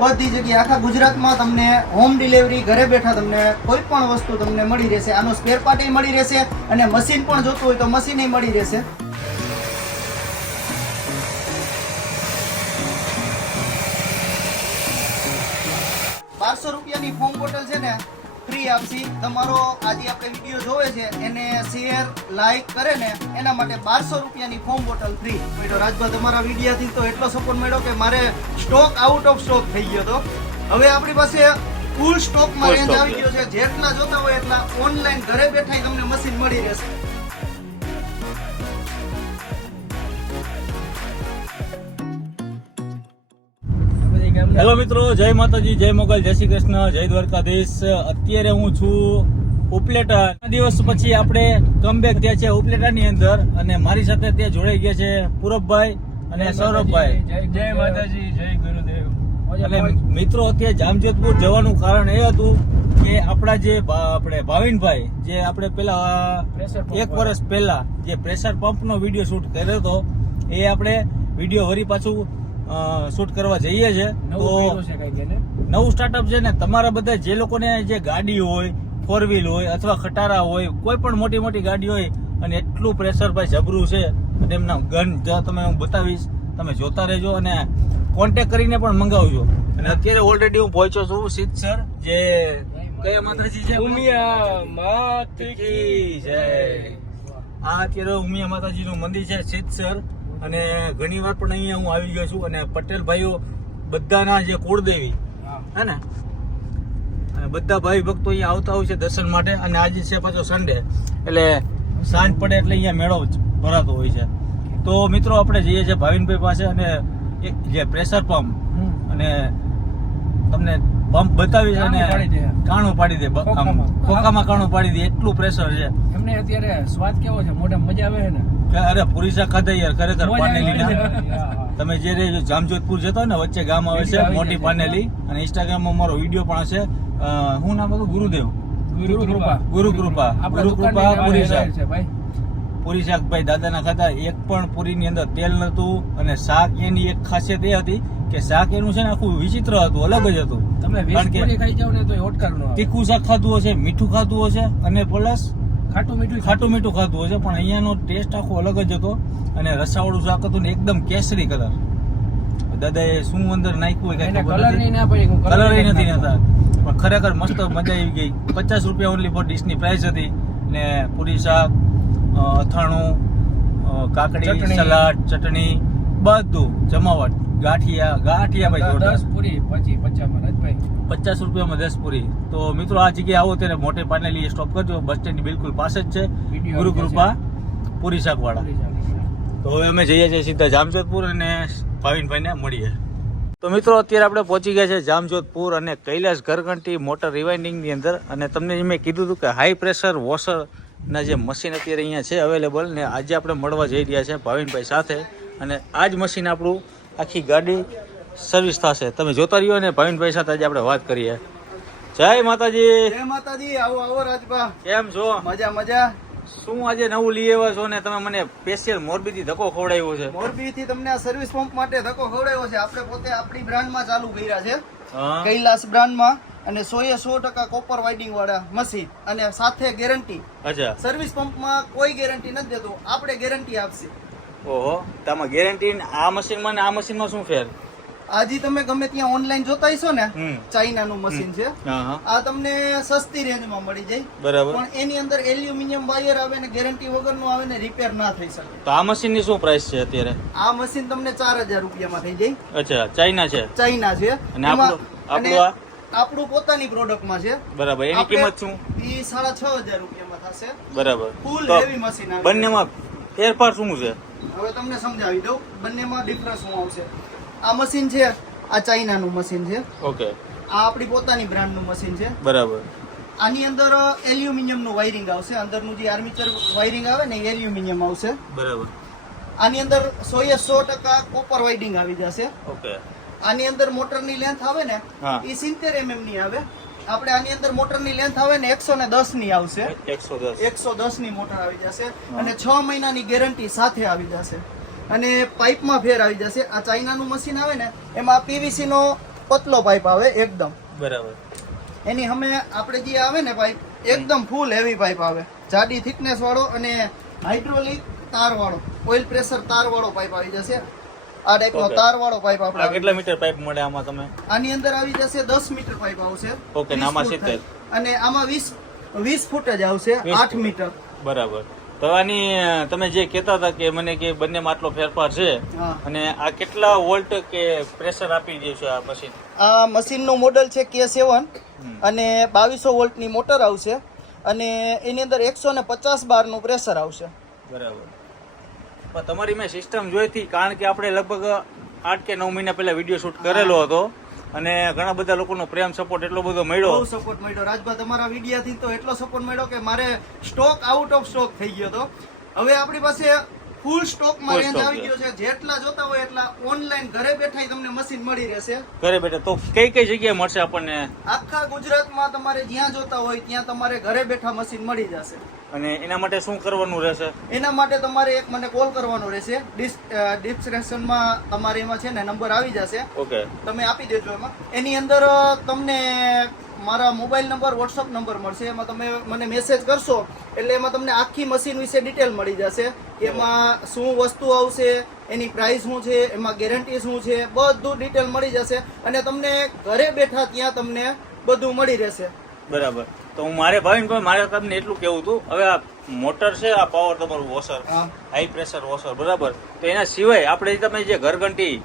બધી જગ્યાએ આખા ગુજરાતમાં તમને હોમ ડિલિવરી ઘરે બેઠા તમને કોઈ પણ વસ્તુ તમને મળી રહેશે. આનો સ્પેર પાર્ટ મળી રહેશે અને મશીન પણ જોતું હોય તો મશીન મળી રહેશે. બારસો રૂપિયાની ફોમ બોટલ છે ને ફ્રી આપશી. તમારો આજે આપણે વીડિયો જોવે છે. એને શેર લાઈક કરે ને એના માટે બારસો રૂપિયાની ફોર્મ બોટલ ફ્રી મળ્યો રાજભા તમારા વિડીયાથી તો એટલો સપોર્ટ મળ્યો કે મારે સ્ટોક આઉટ ઓફ સ્ટોક થઈ ગયો હતો. હવે આપણી પાસે ફૂલ સ્ટોકમાં રેન્જ આવી ગયો છે. જેટલા જોતા હોય એટલા ઓનલાઈન ઘરે બેઠા તમને મશીન મળી રહેશે. હેલો મિત્રો જય માતાજી જય મોગલ જય શ્રી કૃષ્ણ જય દ્વારકાધીશ. અત્યારે હું છું ઉપલેટા. દિવસ પછી આપણે કમબેક થયા છે ઉપલેટાની અંદર અને મારી સાથે ત્યાં જોડાઈ ગયા છે પૂરબભાઈ અને સૌરભભાઈ. જય માતાજી જય ગુરુદેવ. અને મિત્રો અત્યારે જામજોધપુર જવાનું કારણ એ હતું કે આપણા જે આપણે ભાવિનભાઈ જે આપણે પેલા એક વર્ષ પહેલા જે પ્રેશર પંપનો વીડિયો શૂટ કર્યો હતો એ આપણે વીડિયો વરી પાછું શૂટ કરવા જઈએ છે તેને? નવું સ્ટાર્ટઅપ છે ને તમારા બધા જે લોકોને જે ગાડી હોય ફોર વ્હીલ હોય અથવા ખટારા હોય કોઈ પણ મોટી મોટી ગાડી હોય અને એટલું પ્રેશર ભાઈ જબરું છે અને એમના ગન જો તમે હું બતાવીશ તમે જોતા રહેજો અને કોન્ટેક કરીને પણ મંગાવજો. અને અત્યારે ઓલરેડી હું પહોંચ્યો છું સિદ્ધસર જે કયા માતાજી છે? ઉમિયા માતી કી જય. આ અત્યારે ઉમિયા માતાજીનું મંદિર છે સિદ્ધસર અને ઘણી વાર પણ અહીંયા હું આવી ગયો છું અને પટેલ ભાઈઓ બધાના જે કુળદેવી હે. ને? અને બધા ભાઈ ભક્તો અહીંયા આવતા હોય છે દર્શન માટે અને આજે છે પાછો સન્ડે એટલે સાંજ પડે એટલે અહીંયા મેળો ભરાતો હોય છે. તો મિત્રો આપણે જઈએ છીએ ભાવિનભાઈ પાસે અને એક જે પ્રેશર પંપ અને તમને પંપ બતાવીશ અને કાણું પાડી દે. ખોખામાં. કાણું પાડી દે. એટલું પ્રેશર છે. એમને અત્યારે સ્વાદ કેવો છે? મોઢા મજા આવે છે ને? અરે પૂરી શાક ખાતા યાર ખરેખર પાનેલી. તમે જે રે જામજોધપુર જતો ને વચ્ચે ગામ આવે છે મોટી પાનેલી. અને ઇન્સ્ટાગ્રામમાં મારો વીડિયો પણ હશે. હું નામ હતું? ગુરુદેવ. ગુરુકૃપા ગુરુકૃપા ગુરુકૃપા પુરી શાક. પૂરી શાક ભાઈ દાદાના ખાતા. એક પણ પૂરીની અંદર તેલ નતું અને શાક એની એક ખાસિયત એ હતી કે શાક એનું છે ને આખું વિચિત્ર હતું અલગ જ હતું. તમે કારણ કે તીખું શાક ખાધું હશે મીઠું ખાધું હશે અને પ્લસ ખાટું મીઠું ખાટું મીઠું ખાધું હશે પણ અહીંયાનો ટેસ્ટ આખો અલગ જ હતો અને રસાવાળું શાક હતું ને એકદમ કેસરી કલર દાદાએ શું અંદર નાખ્યું હોય કલર નથી. નતા પણ ખરેખર મસ્ત મજા આવી ગઈ. પચાસ રૂપિયા ઓનલી ફોર ડીશની પ્રાઇસ હતી ને પૂરી શાક અથાણું કાકડી સલાડ ચટણી બધું જમાવટ. ગાંઠિયા ગાંઠિયા ભાઈ જોરદાર. પૂરી પછી પચાસમાં રાજભાઈ. પચાસ રૂપિયામાં દસ પૂરી. તો મિત્રો આ જગ્યાએ આવો ત્યારે મોટે પાનેલી સ્ટોપ કરજો. બસ સ્ટેન્ડની બિલકુલ પાસે જ છે. ગુરુ કૃપા પૂરી શાકવાળા. તો હવે અમે જઈએ છીએ સીધા જામજોધપુર અને ભાવિનભાઈને મળીએ. તો મિત્રો અત્યારે આપણે પહોંચી ગયા છે જામજોધપુર અને કૈલાસ ઘરઘંટી મોટર રિવાઇન્ડિંગની અંદર. અને તમને મેં કીધું હતું કે હાઈ પ્રેશર વોશરના જે મશીન અત્યારે અહીંયા છે અવેલેબલ ને આજે આપણે મળવા જઈ રહ્યા છે ભાવિનભાઈ સાથે. અને આ જ મશીન આપણું આખી ગાડી સર્વિસ થશે. તમે જોતા રહ્યો ને ભાવિનભાઈ સાથે આજે આપણે વાત કરીએ. જય માતાજી. જય માતાજી. આવો આવો રાજભા. કેમ છો? મજા મજા. શું આજે નવું લઈ આવ્યા છો ને તમે મને સ્પેશિયલ મોરબીથી ધક્કો ખવડાવ્યો છે? મોરબી થી તમને આ સર્વિસ પંપ માટે ધક્કો ખવડાવ્યો છે. આપણે પોતે આપણી બ્રાન્ડમાં ચાલુ કર્યા છે. કૈલાસ કૈલાસ બ્રાન્ડમાં અને સો એ સો ટકા કોપર વાઇડિંગ વાળા મશીન અને સાથે ગેરંટી અચ્છા. સર્વિસ પંપમાં કોઈ ગેરંટી નથી દેતું. આપણે ગેરંટી આપશે. ઓહો તમે ગેરંટી આ મશીનમાં ને આ મશીનમાં શું ફેર? આજી તમે ગમે ત્યાં ઓનલાઈન જોતા હશો ને ચાઇનાનું મશીન છે. આ તમને સસ્તી રેન્જમાં મળી જાય. બરાબર. પણ એની અંદર એલ્યુમિનિયમ વાયર આવે ને ગેરંટી વગરનું આવે ને રિપેર ના થઈ શકે. તો આ મશીનની શું પ્રાઇસ છે અત્યારે? આ મશીન તમને ચાર હજાર રૂપિયામાં થઈ જાય. અચ્છા ચાઇના છે? ચાઇના છે. અને આપણું- આ? આપણું પોતાની પ્રોડક્ટમાં છે. બરાબર એની કિંમત શું? એ સાડા છ હજાર રૂપિયામાં થશે. બરાબર. ફૂલ હેવી મશીન બંને બંનેમાં ફેરફાર શું છે? હવે તમને સમજાવી દઉં. બંનેમાં ડિફરન્સ શું આવશે? આ મશીન છે આ ચાઇનાનું મશીન છે. ઓકે. આ આપણી પોતાની બ્રાન્ડનું મશીન છે. બરાબર. આની અંદર એલ્યુમિનિયમનું વાયરિંગ આવશે. અંદરનું જે આર્મીચર વાયરિંગ આવે ને એ એલ્યુમિનિયમ આવશે. બરાબર. આની અંદર સો એ સો ટકા કોપર વાઇડિંગ આવી જશે. ઓકે. આની અંદર મોટરની લેન્થ આવે ને. એ સિત્તેર એમએમની આવે. આપણે આની અંદર મોટરની લેન્થ આવે ને એકસો ને દસની આવશે. એકસો દસ. ની મોટર આવી જશે અને છ મહિનાની ગેરંટી સાથે આવી જશે. અને પાઇપમાં ફેર આવી જશે. આ ચાઇનાનું મશીન આવે ને એમાં પીવીસી નો પતલો પાઇપ આવે એકદમ. બરાબર. એની અમે આપણે જે આવે ને પાઇપ એકદમ ફૂલ હેવી પાઇપ આવે. જાડી થિકનેસ વાળો અને હાઇડ્રોલિક તાર વાળો ઓઇલ પ્રેશર તાર વાળો પાઇપ આવી જશે. આ ટાઈપનો Okay. તાર વાળો પાઇપ આપણે કેટલા મીટર પાઇપ મળે આમાં તમે? આની અંદર આવી જશે દસ મીટર પાઇપ આવશે. ઓકે ને આમાં 70. અને આમાં વીસ વીસ ફૂટ જ આવશે 8 મીટર. બરાબર. તો આની તમે જે કહેતા હતા કે મને કે બંનેમાં આટલો ફેરફાર છે અને આ કેટલા વોલ્ટ કે પ્રેશર આપી દે છે આ મશીન આ મશીનનું મોડલ છે કે સેવન. અને બાવીસો વોલ્ટની મોટર આવશે અને એની અંદર એકસો ને પચાસ બારનું પ્રેશર આવશે. બરાબર. પણ તમારી મેં સિસ્ટમ જોઈ હતી કારણ કે આપણે લગભગ આઠ કે નવ મહિના પહેલા વીડિયો શૂટ કરેલો હતો. અને ઘણા બધા લોકોનો પ્રેમ સપોર્ટ એટલો બધો મળ્યો. બહુ સપોર્ટ મળ્યો. રાજભા તમારા વિડીયાથી તો એટલો સપોર્ટ મળ્યો કે મારે સ્ટોક આઉટ ઓફ સ્ટોક થઈ ગયો હતો. હવે આપણી પાસે ફૂલ સ્ટોકમાં રેન્જ આવી ગયો છે. જેટલા જોતા હોય એટલા ઓનલાઈન ઘરે બેઠા તમને મશીન મળી રહેશે. ઘરે બેઠા. તો કઈ કઈ જગ્યાએ મળશે આપણને? આખા ગુજરાતમાં તમારે જ્યાં જોતા હોય ત્યાં તમારે ઘરે બેઠા મશીન મળી જશે. અને એના માટે શું કરવાનું રહેશે? એના માટે તમારે એક મને કોલ કરવાનો રહેશે. ડિસ્ક્રિપ્શનમાં તમારે એમાં છે ને નંબર આવી જશે. ઓકે તમે આપી દેજો એમાં. એની અંદર તમને મારા મોબાઈલ નંબર વોટ્સઅપ નંબર મળશે. એમાં તમે મને મેસેજ કરશો એટલે એમાં તમને આખી મશીન વિશે ડિટેલ મળી જશે. એમાં શું વસ્તુ આવશે એની પ્રાઇસ શું છે એમાં ગેરંટી શું છે બધું ડિટેલ મળી જશે. અને તમને ઘરે બેઠા ત્યાં તમને બધું મળી રહેશે. બરાબર. તો હું મારે ભાવિનભાઈ મારે તમને એટલું કેવું હતું હવે આ મોટર છે આ પાવર તમારું વોશર હાઈ પ્રેશર વોશર બરાબર? તો એના સિવાય આપણે તમે જે ઘરઘંટી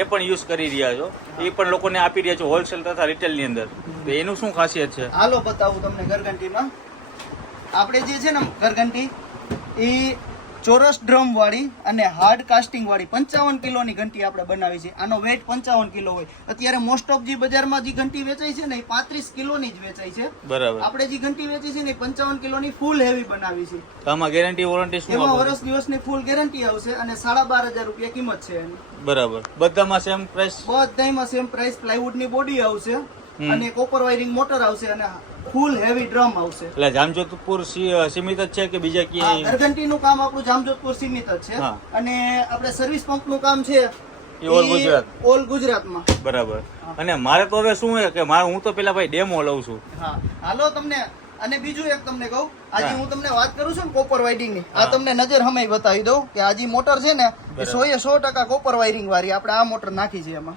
એ પણ યુઝ કરી રહ્યા છો એ પણ લોકોને આપી રહ્યા છો હોલસેલ તથા રિટેલની અંદર. તો એનું શું ખાસિયત છે? હાલો બતાવું તમને ઘરઘંટીમાં. આપણે જે છે ને ઘરઘંટી એ ચોરસ ડ્રમ વાળી અને હાર્ડ કાસ્ટિંગ વાળી પંચાવન કિલોની ઘંટી આપણે બનાવી છે. આનો વેટ પંચાવન કિલો હોય. અત્યારે મોસ્ટ ઓફ જે બજારમાં જે ઘંટી વેચાય છે ને એ પાંત્રીસ કિલોની જ વેચાય છે. બરાબર. આપણે જે ઘંટી વેચી છે ને પંચાવન કિલોની ફૂલ હેવી બનાવી છે. આમાં ગેરંટી વોરંટી શું એમાં વર્ષ દિવસની ફૂલ ગેરંટી આવશે અને સાડા બાર હજાર રૂપિયા કિંમત છે એની. બરાબર. બધામાં સેમ પ્રાઇસ બધામાં સેમ પ્રાઇસ પ્લાયવુડની બોડી આવશે. અને કોપર વાયરિંગ મોટર આવશે અને ફૂલ હેવી ડ્રમ આવશે. એટલે જામજોધપુર સીમિત જ છે કે બીજા ક્યાંય? નું કામ આપણું જામજોધપુર સીમિત જ છે. અને આપણે સર્વિસ પંપનું કામ છે ઓલ ગુજરાત. ઓલ ગુજરાતમાં. બરાબર. અને મારે તો હવે શું છે કે મારે હું તો પેલા ભાઈ ડેમો લઉં છું. હા. હાલો તમને અને બીજું એક તમને કહું. આજે હું. તમને વાત કરું છું ને કોપર વાયરિંગની. આ તમને નજર હમે બતાવી દઉં કે આજે મોટર છે ને સો એ સો ટકા કોપર વાયરિંગ વાળી આપણે આ મોટર નાખી છે એમાં.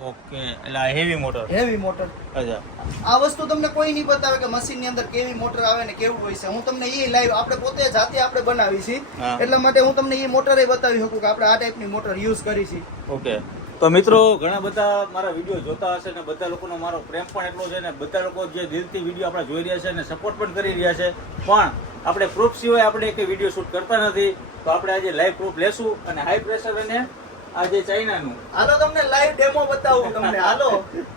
ઓકે એટલે આ હેવી મોટર હેવી મોટર અચ્છા. આ વસ્તુ તમને કોઈ નહીં બતાવે કે મશીનની અંદર કેવી મોટર આવે ને કેવું હોય છે. હું તમને એ લાઈવ આપણે પોતે જાતે આપણે બનાવી છીએ એટલા માટે હું તમને એ મોટરે બતાવી શકું કે આપણે આ ટાઈપની મોટર યુઝ કરી છે. ઓકે. તો મિત્રો ઘણા બધા મારા વીડિયો જોતા હશે ને બધા લોકોનો મારો પ્રેમ પણ એટલો છે ને બધા લોકો જે દિલથી વીડિયો આપણે જોઈ રહ્યા છે અને સપોર્ટ પણ કરી રહ્યા છે. પણ આપણે પ્રૂફ સિવાય આપણે એક વીડિયો શૂટ કરતા નથી. તો આપણે આજે લાઈવ પ્રૂફ લેશું અને હાઈ પ્રેશર અને આ જે ચાઇનાનું. હાલો તમને લાઈવ ડેમો બતાવું તમને. હાલો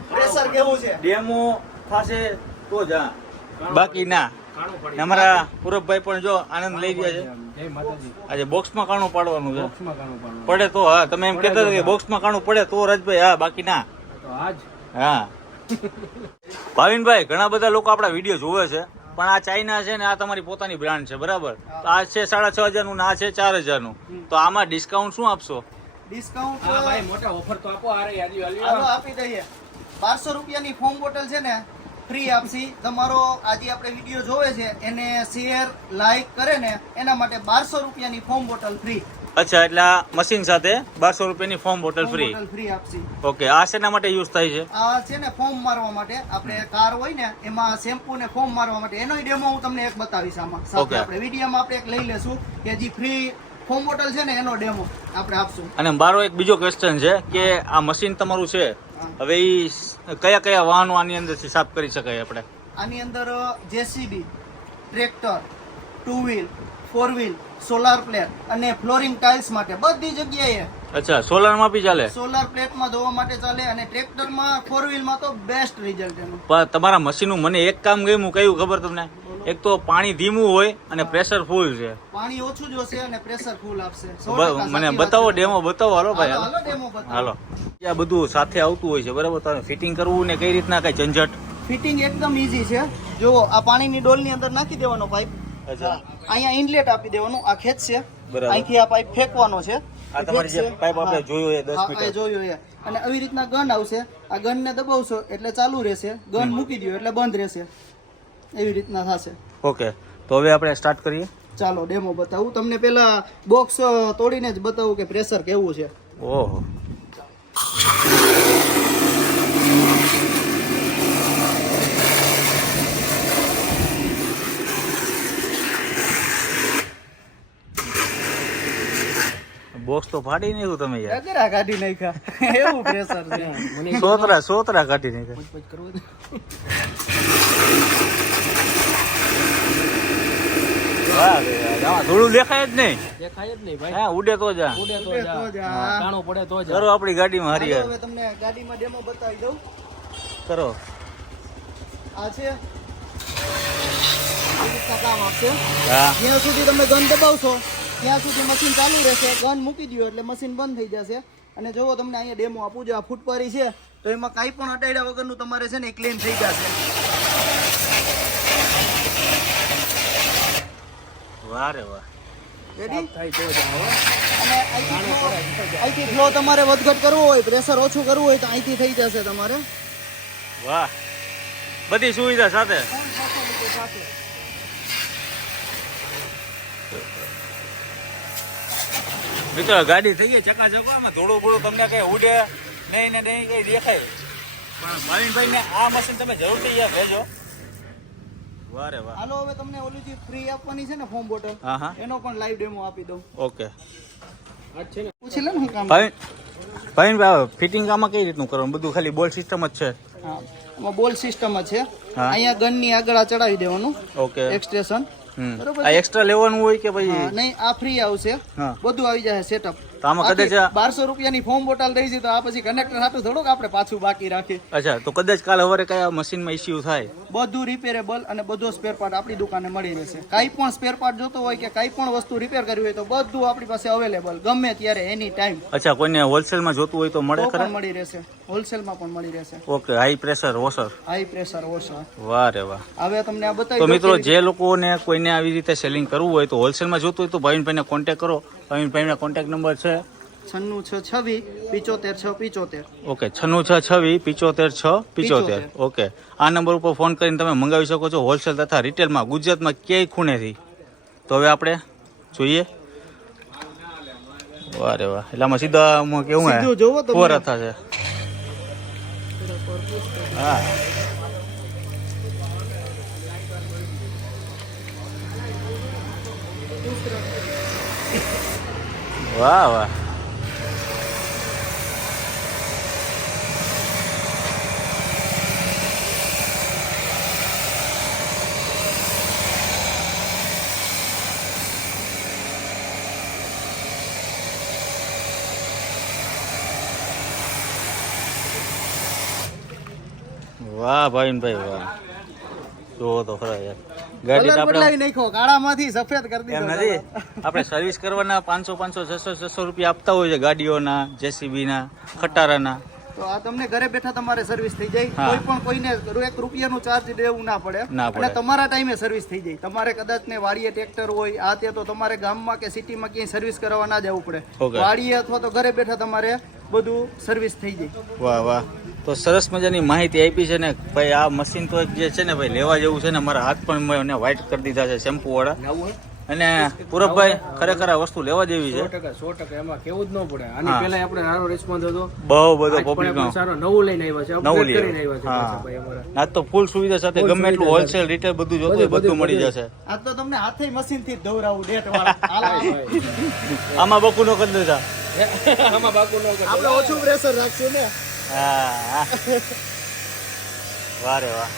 પ્રેશર કેવું છે? ડેમો થશે તો જ હા. બાકી ના. અમારા પૂરબભાઈ પણ જો આનંદ લઈ ગયા છે. આજે બોક્સમાં કાણું પાડવાનું છે. પડે તો હા તમે એમ કહેતા કે બોક્સમાં કાણું પડે તો રાજભાઈ હા બાકી ના. હા ભાવિનભાઈ ઘણા બધા લોકો આપણા વીડિયો જોવે છે પણ આ ચાઇના છે ને આ તમારી પોતાની બ્રાન્ડ છે બરાબર? તો આ છે સાડા છ હજારનું ના છે ચાર હજારનું. તો આમાં ડિસ્કાઉન્ટ શું આપશો? ડિસ્કાઉન્ટ હા ભાઈ મોટા ઓફર તો આપો આરે યાદી હાલો વાલી આપી દઈએ. બારસો રૂપિયાની ફોર્મ બોટલ છે ને ફ્રી આપશી. તમારો આજે આપણે વીડિયો જોવે છે એને શેર લાઈક કરે ને એના માટે 1200 રૂપિયાની ફોમ બોટલ ફ્રી અચ્છા એટલે આ મશીન સાથે બારસો રૂપિયાની form bottle free bottle free આપશી. Okay આ શેના માટે યુઝ થાય છે? આ છે ને ફોર્મ મારવા માટે. આપણે કાર હોય ને એમાં શેમ્પુ ને ફોર્મ મારવા માટે. એનો ડેમો હું તમને એક બતાવીશ આમાં. સાથે. આપણે વિડીયોમાં આપણે એક લઈ લેશું કે જે ફ્રી ફોર્મ બોટલ છે ને એનો ડેમો આપણે આપશું. અને મારો એક બીજો ક્વેશ્ચન છે કે આ મશીન તમારું છે? હવે એ કયા કયા વાહનો આની અંદરથી સાફ કરી શકાય આપણે? આની અંદર JCB tractor two wheel four wheel solar plate અને ફ્લોરિંગ ટાઇલ્સ માટે. બધી જગ્યાએ. અચ્છા સોલારમાં બી ચાલે? સોલાર પ્લેટમાં ધોવા માટે ચાલે અને ટ્રેક્ટરમાં ફોર વ્હીલમાં તો બેસ્ટ રિઝલ્ટ એનું. તમારા મશીનનું મને એક કામ ગયું કયું ખબર તમને? એક તો પાણી ધીમું હોય અને પ્રેશર ફૂલ છે. પાણી ઓછું જોશે અને પ્રેશર ફૂલ આપશે. મને બતાવો છે. ડેમો બતાવો હાલો ભાઈ હાલો, હાલો. હાલો ડેમો બતાવો. હાલો. આ બધું સાથે આવતું હોય છે બરાબર? તમે ફિટિંગ કરવું ને કઈ રીતના કઈ ઝંઝટ? ફિટિંગ એકદમ ઈઝી છે. જુઓ આ પાણીની ડોલની અંદર નાખી દેવાનો પાઇપ અહીંયા ઇનલેટ આપી દેવાનું આ ખેત બરાબર. અહીંથી આ પાઇપ ફેંકવાનો છે. આ તમારી જે પાઇપ આપણે જોયું દસ હા, મીટર એ જોયું એ. અને આવી રીતના ગન આવશે. આ ગનને દબાવશો એટલે ચાલુ રહેશે. ગન મૂકી દો એટલે બંધ રહેશે. એવી રીતના થશે. ઓકે તો હવે આપણે સ્ટાર્ટ કરીએ. ચાલો ડેમો બતાવું. તમને પેલા બોક્સ તોડીને જ બતાવું કે પ્રેશર કેવું છે. ઓહો. બોક્સ તો ફાડી નાખ્યું તમે યાર. અગરા કાઢી નાખ્યા. એવું પ્રેશર છે. સોતરા સોતરા કાઢી નાખ્યા વાહ રે યાર. આમાં ધૂળું દેખાય જ નહીં. દેખાય જ નહીં ભાઈ. હા ઉડે તો જા. ઉડે તો જા. તો પડે તો જા. કરો આપણી ગાડીમાં હાલો હવે તમને ગાડીમાં ડેમો બતાવી દઉં. કરો. આ છે. કામ આપશે જ્યાં સુધી તમે ગન દબાવશો ત્યાં સુધી મશીન ચાલુ રહેશે. ગન મૂકી દો એટલે મશીન બંધ થઈ જશે. અને જોવો તમને અહીંયા ડેમો આપું જો આ ફૂટપારી છે. તો એમાં કાંઈ પણ અટાડ્યા વગરનું તમારે છે ને ક્લીન થઈ જશે. વાહ રે વાહ અહીંથી ફ્લો તમારે વધઘટ કરવો હોય પ્રેશર ઓછું કરવું હોય તો અહીંથી થઈ જશે તમારે. વાહ. બધી સુવિધા સાથે? મિત્રો ગાડી થઈ ગઈ ચકાચક આમાં થોડું થોડું તમને કઈ ઉડે નહીં ને નહીં કઈ દેખાય. પણ ભાવિનભાઈ ને આ મશીન તમે જરૂરથી યાર લેજો વાહ રે વાહ. હાલો હવે તમને ઓલી જે ફ્રી આપવાની છે ને ફોર્મ બોટલ હા હા. એનો પણ લાઈવ ડેમો આપી દઉં. ઓકે આ છે ને પૂછી લે ને હું કામ ભાઈ ભાઈ ભાઈ ફિટિંગ આમાં કઈ રીતનું કરવાનું? બધું ખાલી બોલ સિસ્ટમ જ છે. હા બોલ સિસ્ટમ જ છે. અહીંયા ગનની આગળ આ ચડાવી દેવાનું. ઓકે એક્સટેશન બરોબર આ એક્સ્ટ્રા લેવાનું હોય કે ભાઈ નહીં આ ફ્રી આવશે. બધું આવી જાય સેટઅપ તો આમાં કદાચ બારસો રૂપિયાની ફોર્મ બોટલ દઈ છે તો આ પછી કનેક્ટર હાટું થોડુંક આપણે પાછું બાકી રાખીએ. અચ્છા તો કદાચ કાલ સવારે કયા મશીનમાં ઇસ્યુ થાય? બધું રિપેરેબલ અને બધો સ્પેર પાર્ટ આપણી દુકાને મળી રહેશે. કાંઈ પણ સ્પેર પાર્ટ જોતો હોય કે કાંઈ પણ વસ્તુ રિપેર કરવી હોય તો બધું આપણી પાસે અવેલેબલ ગમે ત્યારે એની ટાઈમ અચ્છા કોઈને હોલસેલમાં જોતું હોય તો મળે ખરા? મળી રહેશે. હોલસેલમાં પણ મળી રહેશે. Okay high pressure washer high pressure washer વાહ રે વાહ. હવે તમને આ તો બતાવી મિત્રો જે લોકોને કોઈને આવી રીતે સેલિંગ કરવું હોય તો હોલસેલમાં જોતું હોય તો ભાવિનભાઈને કોન્ટેક્ટ કરો. ભાવિનભાઈના કોન્ટેક્ટ નંબર છે? છન્નું છ છવી પિચોતેર છ પિચોતેર. ઓકે છન્નું છ છવી પિચોતેર છ પિચોતેર. ઓકે આ નંબર ઉપર ફોન કરીને તમે મંગાવી શકો છો હોલસેલ તથા રિટેલમાં ગુજરાતમાં ક્યાંય ખૂણેથી. તો હવે આપણે જોઈએ. વારે વાહ એટલે આમાં સીધા કેવું હે. ફોર હતા છે. હા. વાહ વાહ. વાહ ભાઈ વાહ. જોવો તો ખરા યાર. ગાડી કલર તો બદલાવી આપણે નાખ્યો. કાળામાંથી સફેદ કરી દીધો નથી? આપણે સર્વિસ કરવાના પાંચસો પાંચસો છસો છસો રૂપિયા આપતા હોય છે ગાડીઓના જેસીબીના ખટારાના. તો આ તમને ઘરે બેઠા તમારે સર્વિસ થઈ જાય. કોઈ પણ કોઈને એક રૂપિયાનું ચાર્જ દેવું ના પડે. અને તમારા ટાઈમે સર્વિસ થઈ જાય. તમારે કદાચ ને વાડીએ ટ્રેક્ટર હોય આ તે તો તમારે ગામમાં કે સિટીમાં ક્યાંય સર્વિસ કરવા ના જવું પડે. વાડીએ અથવા તો ઘરે બેઠા તમારે બધું સર્વિસ થઈ જાય. વાહ વાહ. તો સરસ મજાની માહિતી આપી છે ને ભાઈ આ મશીન તો જે છે ને ભાઈ લેવા જેવું છે ને મારા હાથ પણ મને વ્હાઈટ કરી દીધા છે શેમ્પુ વાળા. અને પૂરબભાઈ ખરેખર આ વસ્તુ લેવા જેવી છે. સો ટકા એમાં કેવું જ ન પડે. આની પહેલા આપણે સારો રિસ્પોન્સ હતો. બહુ બધો પબ્લિક સારો નવું લઈને આવ્યા છે નવું કરીને આવ્યા છે હા પાછા ભાઈ અમારા. ના તો ફૂલ સુવિધા સાથે ગમે એટલું હોલસેલ રિટેલ બધું જોતું હોય બધું, મળી જશે. આ તો તમને હાથે મશીનથી દોરાવું ડેટ વાળા. આમાં બકુ નો કરી દેતા. આમાં બકુ નો આપણે ઓછું પ્રેશર રાખશું ને. હા વારે વાહ.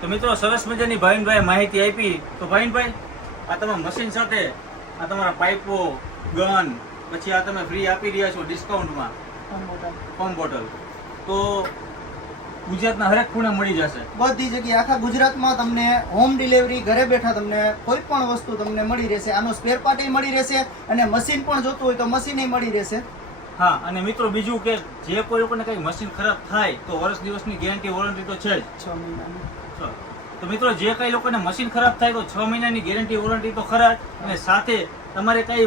તો મિત્રો સરસ મજાની ભાવિનભાઈ માહિતી આપી. તો ભાવિનભાઈ આ તમે મશીન સાથે આ તમારા પાઇપો ગન પછી આ તમે ફ્રી આપી રહ્યા છો ડિસ્કાઉન્ટમાં પંપ બોટલ. તો ગુજરાતના હરેક ખૂણે મળી જશે બધી જગ્યાએ આખા ગુજરાતમાં તમને હોમ ડિલિવરી ઘરે બેઠા તમને કોઈ પણ વસ્તુ તમને મળી રહેશે આનો સ્પેર પાર્ટ મળી રહેશે અને મશીન પણ જોતું હોય તો મશીન મળી રહેશે હા અને મિત્રો બીજું કે જે કોઈ લોકોને કંઈક મશીન ખરાબ થાય તો વર્ષ દિવસની ગેરંટી વોરંટી તો છે જ છ મહિનાની. તો મિત્રો જે કઈ લોકોને મશીન ખરાબ થાય તો છ મહિનાની ગેરંટી વોરંટી તો ખરા જ. અને સાથે તમારે કઈ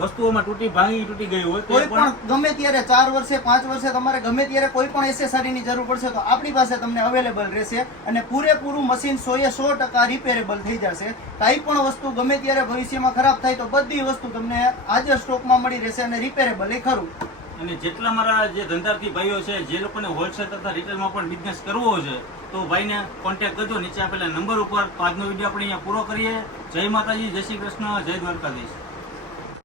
વસ્તુઓમાં તૂટી ભાંગી તૂટી ગઈ હોય કોઈ પણ પણ ગમે ત્યારે ચાર વર્ષે પાંચ વર્ષે તમારે ગમે ત્યારે કોઈ પણ એસેસરીની જરૂર પડશે તો આપણી પાસે તમને અવેલેબલ રહેશે અને પૂરેપૂરું મશીન સો એ સો ટકા રિપેરેબલ થઈ જશે. કાંઈ પણ વસ્તુ ગમે ત્યારે ભવિષ્યમાં ખરાબ થાય તો બધી વસ્તુ તમને આજે સ્ટોકમાં મળી રહેશે અને રિપેરેબલ એ ખરું. અને જેટલા મારા જે ધંધાર્થી ભાઈઓ છે જે લોકોને હોલસેલ તથા રિટેલમાં પણ બિઝનેસ કરવો છે તો ભાઈને કોન્ટેક્ટ કરજો. નીચે આપેલા નંબર ઉપર આજનો વીડિયો આપણે અહીંયા પૂરો કરીએ. જય માતાજી, જય શ્રી કૃષ્ણ, જય દ્વારકાધીશ.